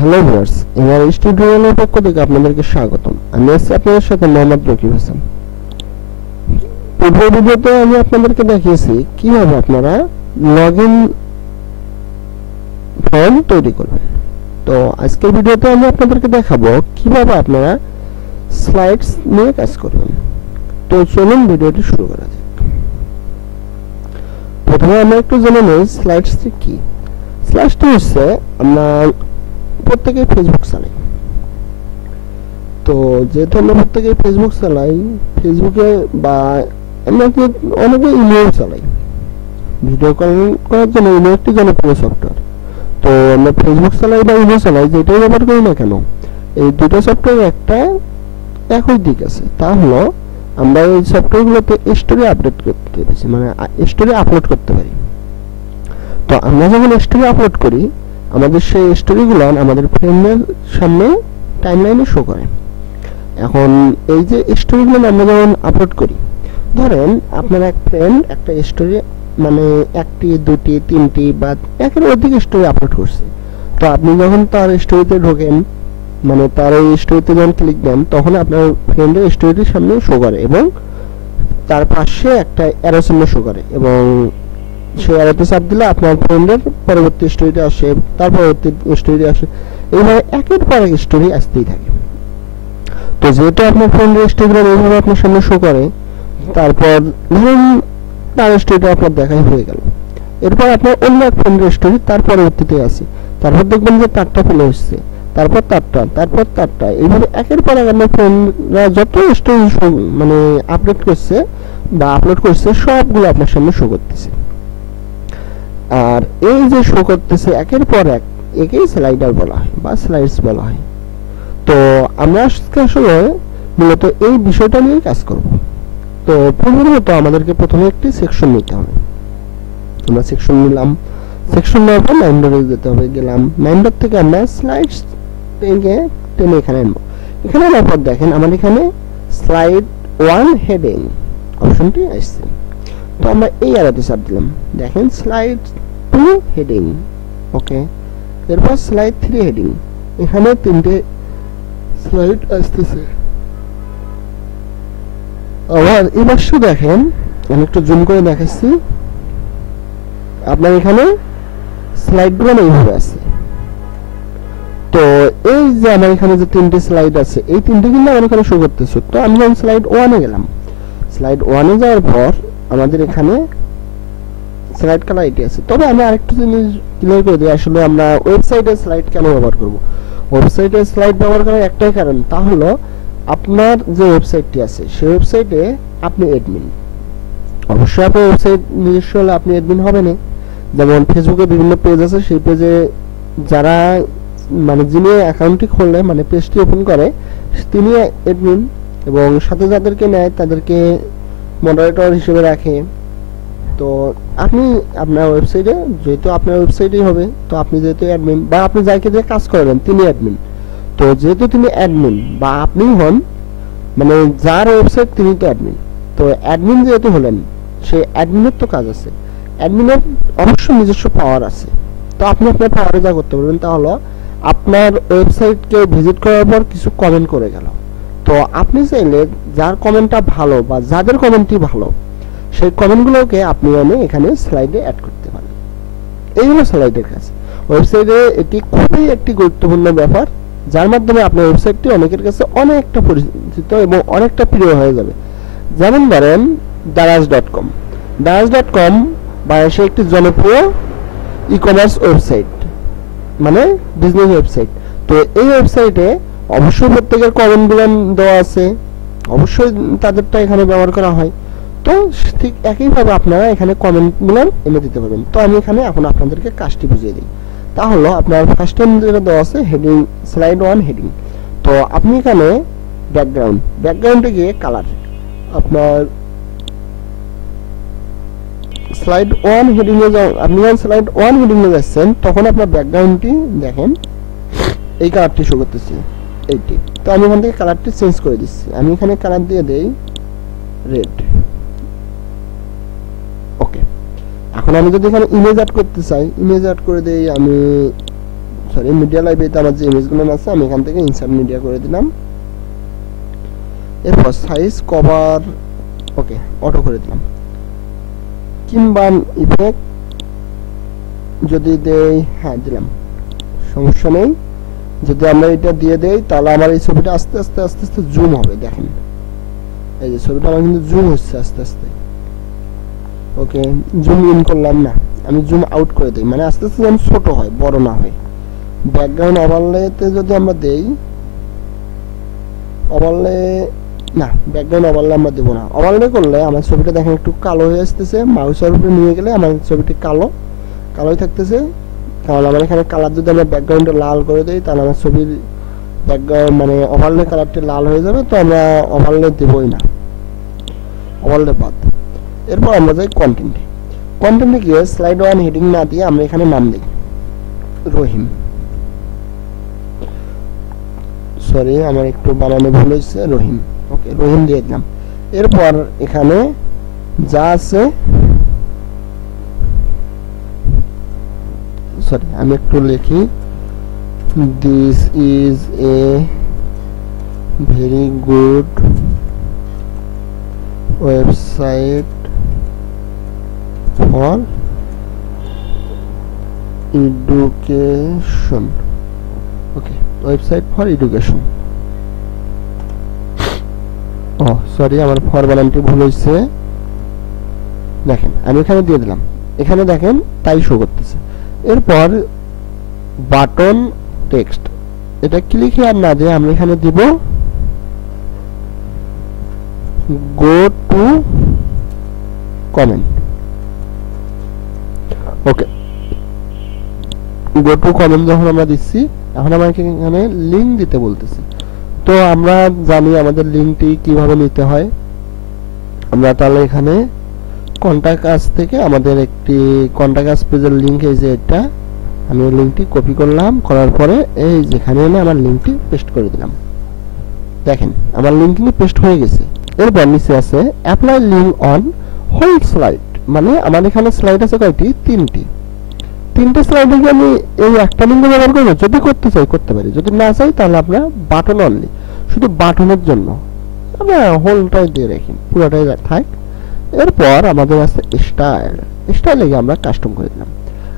Hello viewers, এবার স্টুডিওর পক্ষ থেকে আপনাদেরকে স্বাগতম। আমি আছি আপনাদের সাথে মোহাম্মদ রকিব হাসান। পূর্ব ভিডিওতে আমি আপনাদেরকে দেখিয়েছি কিভাবে আপনারা লগইন ফর্ম তৈরি করবেন। তো আজকের ভিডিওতে আমি আপনাদেরকে দেখাবো কিভাবে আপনারা স্লাইডস নিয়ে কাজ করবেন। তো চলুন ভিডিওটি শুরু করা যাক। প্রথমে আমরা একটু জেনে নেই স্লাইডসটি কি। স্লাইডসটি হচ্ছে আমরা প্রত্যেকে ফেসবুক চালাই। তো যেহেতু আমরা প্রত্যেকে ফেসবুক চালাই, ফেসবুকে বা অনেকে ইমেল চালাই। ভিডিও কল করার জন্য ইমেল একটি জনপ্রিয় সফটওয়্যার। তো আমরা ফেসবুক চালাই বা ইমেল চালাই, যেটাই ব্যবহার করি না কেন, এই দুটো সফটওয়্যার একটা একই দিক আছে। তা হলো আমরা এই সফটওয়্যারগুলোতে স্টোরি আপডেট করতে পারি, মানে স্টোরি আপলোড করতে পারি। তো আমরা যখন স্টোরি আপলোড করি, আমাদের সেই স্টোরিগুলো আমাদের ফ্রেন্ডের সামনে টাইমলাইনে শো করে। এখন এই যে স্টোরিগুলো আমরা যখন আপলোড করি, ধরেন আপনার এক ফ্রেন্ড একটা স্টোরি, মানে একটি, দুটি, তিনটি বা একের অধিক স্টোরি আপলোড করছে। তো আপনি যখন তার স্টোরিতে ঢোকেন, মানে তার এই স্টোরিতে যখন ক্লিক দেন, তখন আপনার ফ্রেন্ডের স্টোরিটির সামনে শো করে এবং তার পাশে একটা অ্যারো চিহ্ন শো করে, এবং সেই অ্যারোতে চাপ দিলে আপনার ফ্রেন্ডের পরবর্তী স্টোরিতে আসে, তার পরবর্তী স্টোরিতে আসে, এইভাবে একের পর এক স্টোরি আসতেই থাকে। তো যেহেতু আপনার ফ্রেন্ডের স্টোরিগুলো এইভাবে আপনার সামনে শো করে, তারপর ধরুন তার স্টোরিটা আপনার দেখাই হয়ে গেল, এরপর আপনার অন্য এক ফ্রেন্ডের স্টোরি তার পরবর্তীতে আসে, তারপর দেখবেন যে তারটা ফেলে এসছে, তারপর তারটা, তারপর তারটা, এইভাবে একের পর এক আপনার ফ্রেন্ডরা যত স্টোরি মানে আপডেট করছে বা আপলোড করছে, সবগুলো আপনার সামনে শো করতেছে। আর এই যে শো করতেছে একের পর এক, একেই স্লাইডার বলা হয় বা স্লাইডস বলা হয়। তো আমরা আসলে মূলত এই বিষয়টা নিয়ে কাজ করব। তো প্রথমত আমাদেরকে প্রথমে একটি সেকশন নিতে হবে। আমরা সেকশন নিলাম, সেকশন নেওয়ার পর 9 ডটে যেতে হবে, গেলাম 9 ডট থেকে আমরা স্লাইডস টেনে এখানে আনবো। এখানে আনার পর দেখেন আমার এখানে স্লাইড 1 হেডিং অপশনটি আসছে। তো আমরা এই অ্যারোতে চাপ দিলাম, দেখেন স্লাইড 2 হেডিং, ওকে। এরপর স্লাইড 3 হেডিং, এখানে তিনটে স্লাইড আসতেছে। আবার এই বাক্সে দেখেন, আমি একটু জুম করে দেখাচ্ছি, আপনার এখানে স্লাইডগুলো এইভাবে আছে। তো এই যে আমার এখানে যে তিনটে স্লাইড আছে, এই তিনটে কিন্তু আমার এখানে শো করতেছে। তো আমি যখন স্লাইড 1-এ গেলাম, স্লাইড 1-এ যাওয়ার পর আমাদের এখানে স্লাইড কালার এটি আছে। তবে আমি আরেকটু জিনিস ক্লিয়ার করে দিই, আসলে আমরা ওয়েবসাইটে স্লাইড কেন ব্যবহার করব। ওয়েবসাইটে স্লাইড ব্যবহার করার একটাই কারণ, তা হলো আপনার যে ওয়েবসাইটটি আছে সেই ওয়েবসাইটে আপনি অ্যাডমিন। অবশ্যই আপনার ওয়েবসাইট নিজস্ব হলে আপনি অ্যাডমিন হবেন। যেমন ফেসবুকে বিভিন্ন পেজ আছে, সেই পেজে যারা মানে যিনি অ্যাকাউন্টটি খোলে, মানে পেজটি ওপেন করে, তিনি অ্যাডমিন, এবং সাথে যাদেরকে নেয় তাদেরকে মডারেটর হিসেবে রাখে। তো আপনি আপনার ওয়েবসাইটে, যেহেতু আপনার ওয়েবসাইটেই হবে, তো আপনি যেহেতু অ্যাডমিন, বা আপনি যাকে দিয়ে কাজ করাবেন তিনি অ্যাডমিন, তো যেহেতু তিনি অ্যাডমিন বা আপনি হন, মানে যার ওয়েবসাইট তিনি তো অ্যাডমিন। তো অ্যাডমিন যেহেতু হলেন, সেই অ্যাডমিনের তো কাজ আছে, অ্যাডমিনের অবশ্যই নিজস্ব পাওয়ার আছে। তো আপনি আপনার পাওয়ারে যা করতে পারবেন তা হলো আপনার ওয়েবসাইটকে ভিজিট করার পর কিছু কমেন্ট করে গেল, তো আপনি চাইলে যার কমেন্টটা ভালো বা যাদের কমেন্টটি ভালো, সেই কমেন্টগুলোকে আপনি এনে এখানে স্লাইডে অ্যাড করতে পারেন। এই হলো স্লাইডের কাজ। ওয়েবসাইটে এটি খুবই একটি গুরুত্বপূর্ণ ব্যাপার, যার মাধ্যমে আপনার ওয়েবসাইটটি অনেকের কাছে অনেকটা পরিচিত এবং অনেকটা প্রিয় হয়ে যাবে। যেমন ধরেন দারাজ.com, দারাজ.com বাংলাদেশে একটি জনপ্রিয় ই কমার্স ওয়েবসাইট, মানে বিজনেস ওয়েবসাইট। তো এই ওয়েবসাইটে অবশ্যই প্রত্যেকের কমেন্টগুলো দেওয়া আছে, অবশ্যই তাদেরটা এখানে ব্যবহার করা হয়। তো ঠিক একইভাবে আপনারা এখানে কমেন্টগুলো এনে দিতে পারবেন। তো আমি এখানে এখন আপনাদেরকে কাজটি বুঝিয়ে দিই। তা হলো আপনার ফার্স্ট টাইম যেটা দেওয়া আছে হেডিং, স্লাইড 1 হেডিং। তো আপনি এখানে ব্যাকগ্রাউন্ডে গিয়ে কালার, আপনার স্লাইড 1 হেডিং এ আপনি যখন স্লাইড 1 হেডিং এ যাচ্ছেন, তখন আপনার ব্যাকগ্রাউন্ডটি দেখেন এই কালারটি শো করতেছে, এইটি। তো আমি এখান থেকে কালারটি চেঞ্জ করে দিচ্ছি, আমি এখানে কালার দিয়ে দেই রেড, ওকে। এখন আমি যদি এখানে ইমেজ অ্যাড করতে চাই, ইমেজ অ্যাড করে দেই আমি সরি মিডিয়া লাইব্রেরিতে আমার যে ইমেজগুলো আছে আমি এখান থেকে ইনসার্ট মিডিয়া করে দিলাম। এরপর সাইজ কভার ওকে অটো করে দিলাম। কিংবা ইফেক্ট যদি দেই, হ্যাঁ দিলাম, সমস্যা নেই। যদি আমরা এটা দিয়ে দেই তাহলে আমার এই ছবিটা আস্তে আস্তে আস্তে আস্তে জুম হবে। দেখেন এই যে ছবিটা আমার কিন্তু জুম হচ্ছে আস্তে আস্তে। ওকে জুম ইন করলাম না, আমি জুম আউট করে দিই, মানে আস্তে আস্তে যেন ছোট হয়, বড় না হয়। ব্যাকগ্রাউন্ড ওভারলেতে যদি আমরা দেই, ওভারলে না, ব্যাকগ্রাউন্ড ওভারলে আমরা দেবো না। ওভারলে করলে আমার ছবিটা দেখেন একটু কালো হয়ে আসতেছে, মাউসের উপরে নিয়ে গেলে আমার ছবিটি কালোই থাকতেছে। কারণ আমার এখানে কালার যদি আমরা ব্যাকগ্রাউন্ডে লাল করে দিই তাহলে আমার ছবির ব্যাকগ্রাউন্ড মানে ওভারলে কালারটি লাল হয়ে যাবে, তো আমরা ওভারলে দেবই না, ওভারলে বাদ। এরপর আমরা যাই কন্টেন্টে গিয়ে স্লাইড 1 হেডিং না দিয়ে আমরা এখানে নাম দিই রহিম। সরি আমার একটু বানানো ভুল হয়েছে, রহিম। ওকে রহিম দিয়ে দিলাম। এরপর এখানে যা আছে, সরি আমি একটু লিখি, this is a very good website for education. Okay website for education. Oh sorry আমার ফর বানানটি ভুল হয়েছে। দেখেন আমি এখানে দিয়ে দিলাম, এখানে দেখেন তাই শো করতেছে। এরপর বাটন টেক্সট, এটা ক্লিক হিয়ার না দিয়ে আমরা এখানে দিব go to comment. Okay go to comment যখন আমরা দিচ্ছি, এখন আমাকে এখানে লিঙ্ক দিতে বলতেছে। তো আমরা জানি আমাদের লিঙ্কটি কিভাবে নিতে হয়। আমরা তাহলে এখানে কন্টাক্ট আস থেকে আমাদের একটি কন্টাক্ট আস পেজের লিঙ্ক, এই যে এটা, আমি এই লিঙ্কটি কপি করলাম, করার পরে এই যেখানে এনে আমার লিঙ্কটি পেস্ট করে দিলাম। দেখেন আমার লিঙ্কটি পেস্ট হয়ে গেছে। এরপর নিচে আছে apply link on whole slide, মানে আমার এখানে স্লাইড আছে কয়টি, তিনটে স্লাইডে কি আমি এই একটা লিঙ্ক ব্যবহার করবো? যদি করতে চাই করতে পারি, যদি না চাই তাহলে আমরা বাটন অনলি, শুধু বাটনের জন্য আমরা হোলটাই দিয়ে রাখি, পুরোটাই থাক। এরপর আমাদের আছে স্টাইলে আমরা কাস্টম করে দিলাম।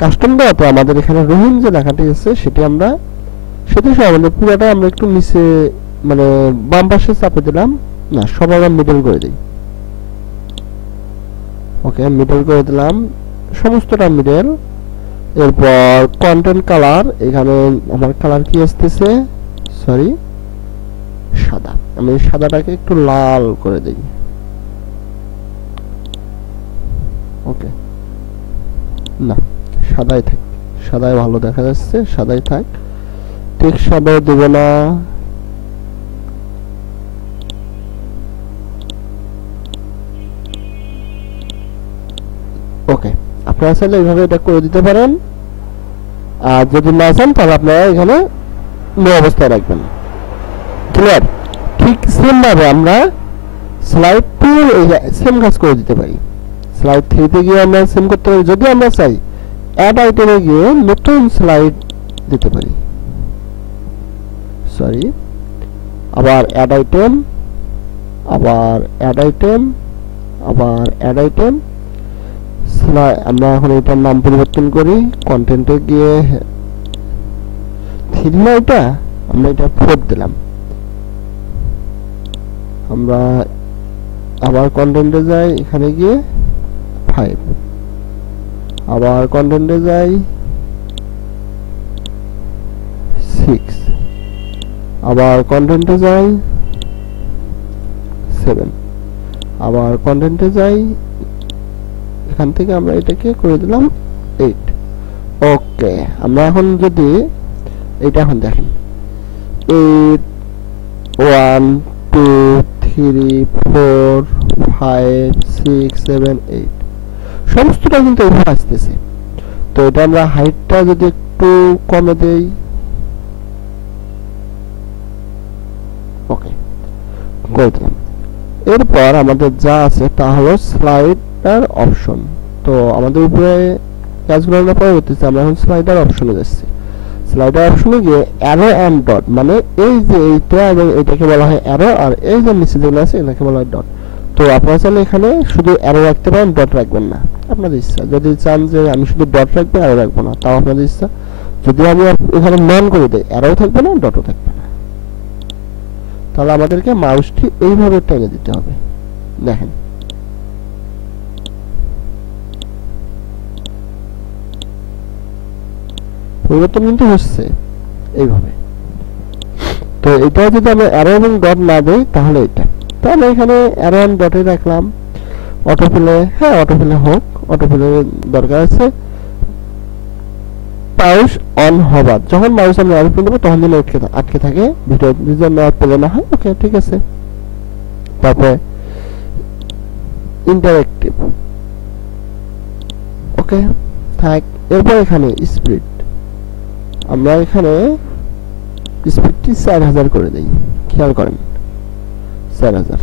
কাস্টম দেওয়া তো আমাদের এখানে রহিম যে লেখাটি আছে সেটি সহ আমাদের পুরোটা আমরা একটু নিচে মানে বাম পাশে চাপে দিলাম, না সব আমরা মিডল করে দিই। ওকে মিডল করে দিলাম, সমস্তটা মিডল। এরপর কন্টেন্ট কালার, এখানে আমার কালার কি আসতেছে, সরি সাদা, আমি সাদাটাকে একটু লাল করে দিই। ওকে না সাদাই থাক, সাদাই ভালো দেখা যাচ্ছে, সাদাই থাক, টেক্সট সাদা দেব না। ওকে আপনারা চাইলে এইভাবে এটা করে দিতে পারেন, আর যদি না চান তাহলে আপনারা এখানে নো অবস্থায় রাখবেন। ক্লিয়ার? ঠিক সেম ভাবে আমরা স্লাইড 2 সেম কাজ করে দিতে পারি। স্লাইড 3 তে গিয়ে আমরা সেম করতে পারি, যদি আমরা চাই অ্যাড আইটেমে গিয়ে নতুন স্লাইড দিতে পারি। সরি আবার অ্যাড আইটেম, আবার অ্যাড আইটেম, আবার অ্যাড আইটেম। আমরা এখন এটার নাম পরিবর্তন করি, কন্টেন্টে গিয়ে 3 না এটা আমরা এটা 4 দিলাম। আমরা আবার কন্টেন্টে যাই, এখানে গিয়ে 5, আবার কন্টেন্টে যাই 6, আবার কন্টেন্টে যাই 7, আবার কন্টেন্টে যাই, এখান থেকে আমরা এটাকে করে দিলাম 8। ওকে আমরা এখন যদি এটা এখন দেখেন 8 1 2 3 4 5 6 7 8 সমস্তটা কিন্তু এইভাবে আসতেছে। তো এটা আমরা হাইটটা যদি একটু কমে দেই, ওকে করে দিলাম। এরপর আমাদের যা আছে তা হলো স্লাইডার অপশন। তো আমাদের উপরে কাজগুলো আমরা পরবর্তীতে আমরা এখন স্লাইডার অপশনে যাচ্ছি। স্লাইডার অপশনে গিয়ে অ্যারো এন্ড ডট, মানে এই যে এইটা এবং এটাকে বলা হয় অ্যারো, আর এই যে নিচে যেগুলো আছে এটাকে বলা হয় ডট। তো আপনারা চাইলে এখানে শুধু অ্যারো রাখতে পারেন, ডট রাখবেন না, আপনাদের ইচ্ছা। যদি চান যে আমি শুধু ডট রাখবো অ্যারো রাখবো না, তাও আপনাদের ইচ্ছা। যদি আমি এখানে নন করে দেই, অ্যারো থাকবে না, ডটও থাকবে না, তাহলে আমাদেরকে মাউসটি এইভাবে টেনে দিতে হবে। দেখেন পরিবর্তন কিন্তু হচ্ছে এইভাবে। তো এটা যদি আমরা অ্যারো এবং ডট না দেই তাহলে এটা, তো আমরা এখানে অ্যারো এন্ড ডটে রাখলাম। অটোফিলে, হ্যাঁ অটোফিলে হোক, অটোফিলে দরকার আছে। মাউস অন হবার, যখন মাউস আমরা অন করে দেবো তখন যেন আটকে থাকে, ভিডিও যেন প্লে না হয়। ওকে, ঠিক আছে। তারপরে ইন্টারেক্টিভ, ওকে থাক। এরপর এখানে স্পিড, আমরা এখানে স্পিডটি 4000 করে দেই, খেয়াল করেন 4000।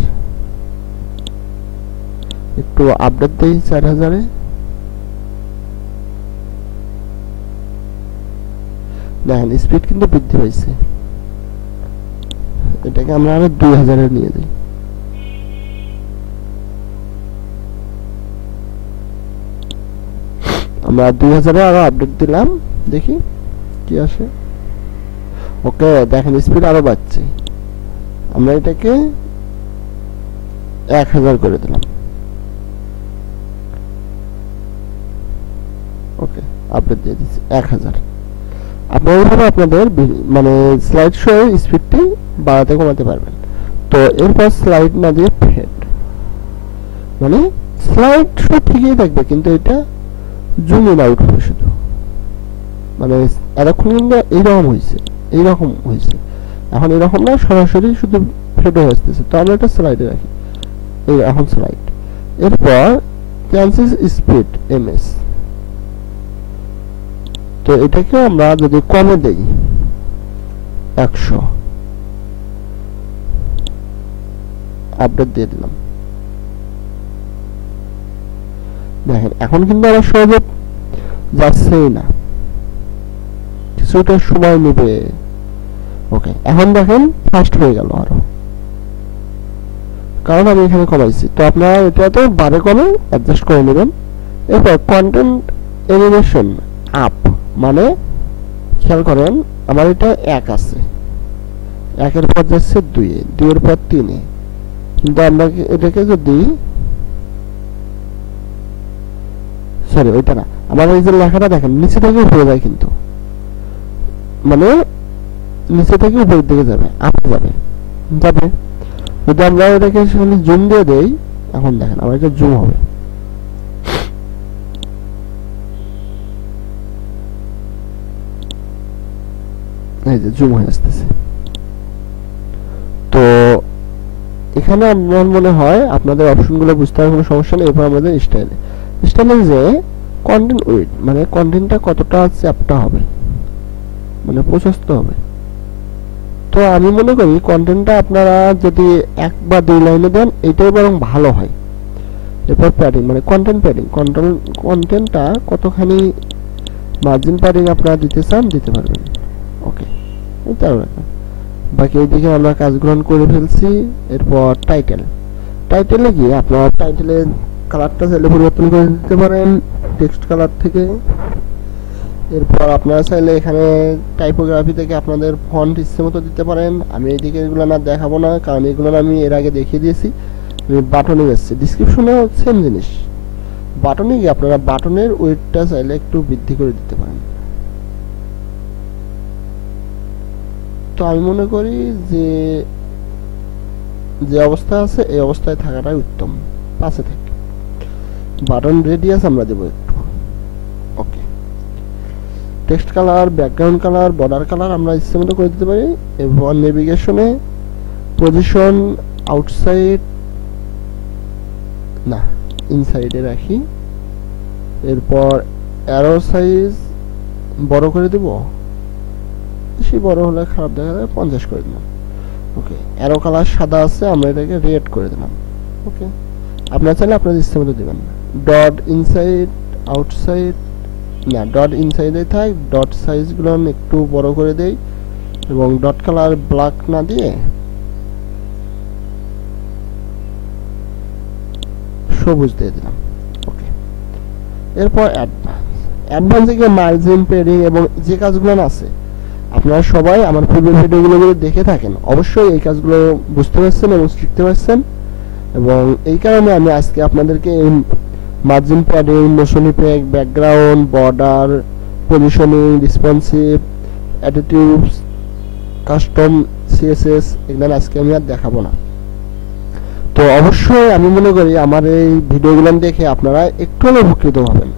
একটু আপডেট দেই 4000-এ। দেখেন স্পিড কিন্তু বৃদ্ধি হয়েছে। এটাকে আমরা আরো 2000-এ নিয়ে যাই। আমরা 2000-এ আরো আপডেট দিলাম, দেখি কি আসে। ওকে, দেখেন স্পিড আরো বাড়ছে। আমরা এটাকে 1000 করে দিলাম। ওকে, আপডেট দিয়ে দিচ্ছি 1000। আপনারা এইভাবে আপনাদের মানে স্লাইড শো এর স্পিডটি বাড়াতে কমাতে পারবেন। তো এরপর স্লাইড না দিয়ে ফেড, মানে স্লাইড শো ঠিকই থাকবে কিন্তু এটা জুম ইন আউট হবে শুধু, মানে এতক্ষণ কিন্তু এইরকম হয়েছে, এখন এরকম না, সরাসরি শুধু ফেড হয়ে আসতেছে। তো আমরা এটা স্লাইডে রাখি, এই এখন স্লাইড। এরপর চান্সেস স্পিড এমএস, তো এটাকে আমরা যদি কমে দেই 100, আপডেট দিয়ে দিলাম। দেখেন এখন কিন্তু আমার সহজে যাচ্ছেই না, কিছুটা সময় নেবে। ওকে, এখন দেখেন ফাস্ট হয়ে গেল আরো, কারণ আমি এখানে কমাইছি। তো আপনারা এটা তো বারে কমে অ্যাডজাস্ট করে নেবেন। এরপর কন্টেন্ট এনিমেশন আপ, মানে খেয়াল করেন আমার এটা 1 আছে, 1-এর পর যাচ্ছে 2-এ, 2-এর পর 3-এ, কিন্তু আমরা এটাকে যদি সরি ওইটা না, আমার এই যে লেখাটা দেখেন নিচে থেকে উপরে যায়, কিন্তু মানে নিচে থেকে উপরের দিকে যাবে, আপে যাবে। যদি আমরা এটাকে সেখানে জুম দিয়ে দেই, এখন দেখেন আমার এটা জুম হবে। এই যে জুম হয়ে আসতেছে। তো এখানে আমার মনে হয় আপনাদের অপশনগুলো বুঝতে আর কোনো সমস্যা নেই। এরপর আমাদের স্টাইলে যে কন্টেন্ট উইডথ, মানে কন্টেন্টটা কতটা চ্যাপ্টা হবে, মানে প্রশস্ত হবে। তো আমি মনে করি কন্টেন্টটা আপনারা যদি 1 বা 2 লাইনে দেন এটাই বরং ভালো হয়। এরপর প্যাডিং, মানে কন্টেন্ট প্যাডিং, কন্টেন্টটা কতখানি মার্জিন প্যাডিং আপনারা দিতে চান দিতে পারবেন। ওকে, এইটা বাকি এইদিকে আমরা কাজগুলো করে ফেলছি। এরপর টাইটেলে গিয়ে আপনারা টাইটেলের কালারটা চাইলে পরিবর্তন করে দিতে পারেন টেক্সট কালার থেকে। এরপর আপনারা চাইলে এখানে টাইপোগ্রাফি থেকে আপনাদের ফন্ট ইচ্ছে মতো দিতে পারেন। আমি এইদিকে এগুলো না দেখাবো না, কারণ এগুলো আমি এর আগে দেখিয়ে দিয়েছি। আমি বাটনে যাচ্ছি, ডিসক্রিপশনেও সেম জিনিস। বাটনে গিয়ে আপনারা বাটনের ওয়েটটা চাইলে একটু বৃদ্ধি করে দিতে পারেন। তো আমি মনে করি যে অবস্থা আছে এই অবস্থায় থাকাটাই উত্তম। পাশে থেকে বাটন রেডিয়াস আমরা দেবো একটু। Okay, text colour, background colour, border colour আমরা ইচ্ছে মতো করে দিতে পারি। এবং নেভিগেশনে পজিশন আউটসাইড না ইনসাইডে রাখি। এরপর অ্যারো সাইজ বড় করে দেব, বেশি বড় হলে খারাপ দেখা যায়, 50 করে দিলাম। ওকে, অ্যারো কালার সাদা আছে, আমরা এটাকে রেড করে দিলাম। ওকে, আপনারা চাইলে আপনাদের ইচ্ছে মতো দেবেন। ডট ইনসাইড আউটসাইড না, ডট ইনসাইডে থাক, ডট সাইজগুলো আমি একটু বড় করে দেই এবং ডট কালার ব্ল্যাক না দিয়ে সবুজ দিয়ে দিলাম। ওকে, এরপর অ্যাডভান্সে গিয়ে মার্জিন, পেডিং এবং যে কাজগুলো আছে আপনারা সবাই আমার পূর্বের ভিডিওগুলো যদি দেখে থাকেন অবশ্যই এই কাজগুলো বুঝতে পারছেন এবং শিখতে পারছেন, এবং এই কারণে আমি আজকে আপনাদেরকে এই margin, padding, motion effect, background, border, positioning, responsive, additives, custom, CSS এগুলো আজকে আমি আর দেখাবো না। তো অবশ্যই আমি মনে করি আমার এই ভিডিওগুলো দেখে আপনারা একটু হলেও উপকৃত হবেন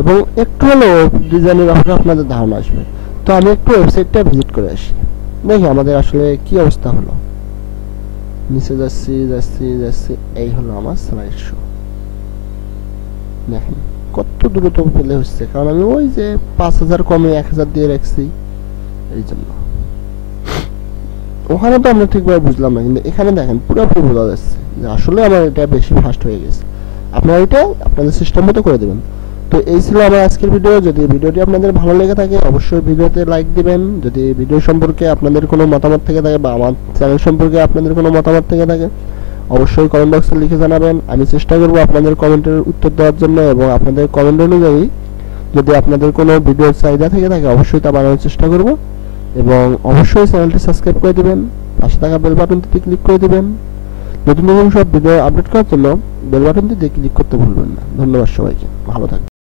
এবং একটু হলেও ডিজাইনের ব্যাপারে আপনাদের ধারণা আসবে। তো আমি একটু ওয়েবসাইটটা ভিজিট করে আসি, দেখি আমাদের আসলে কি অবস্থা হলো। নিচে যাচ্ছি যাচ্ছি যাচ্ছি, এই হলো আমার স্লাইড শো। দেখেন কত দ্রুত পেলে হচ্ছে, কারণ আমি ওই যে 5000 কমে 1000 দিয়ে রাখছি, এই জন্য। ওখানে তো আমরা ঠিকভাবে বুঝলাম না, কিন্তু এখানে দেখেন পুরোপুরি বোঝা যাচ্ছে যে আসলে আমার এটা বেশি ফাস্ট হয়ে গেছে। আপনারা এটা আপনাদের সিস্টেম মতো করে দেবেন। তো এই ছিল আমার আজকের ভিডিও। যদি ভিডিওটি আপনাদের ভালো লেগে থাকে অবশ্যই ভিডিওতে লাইক দিবেন। যদি ভিডিও সম্পর্কে আপনাদের কোনো মতামত থেকে থাকে বা আমার চ্যানেল সম্পর্কে আপনাদের কোনো মতামত থেকে থাকে অবশ্যই কমেন্ট বক্সে লিখে জানাবেন। আমি চেষ্টা করব আপনাদের কমেন্টের উত্তর দেওয়ার জন্য, এবং আপনাদের কমেন্ট অনুযায়ী যদি আপনাদের কোনো ভিডিওর চাহিদা থেকে থাকে অবশ্যই তা বানানোর চেষ্টা করব। এবং অবশ্যই চ্যানেলটি সাবস্ক্রাইব করে দিবেন, পাশে থাকা বেল বাটনটিতে ক্লিক করে দিবেন। নতুন নতুন সব ভিডিও আপডেট করার জন্য বেল বাটনটিতে ক্লিক করতে ভুলবেন না। ধন্যবাদ সবাইকে, ভালো থাকবেন।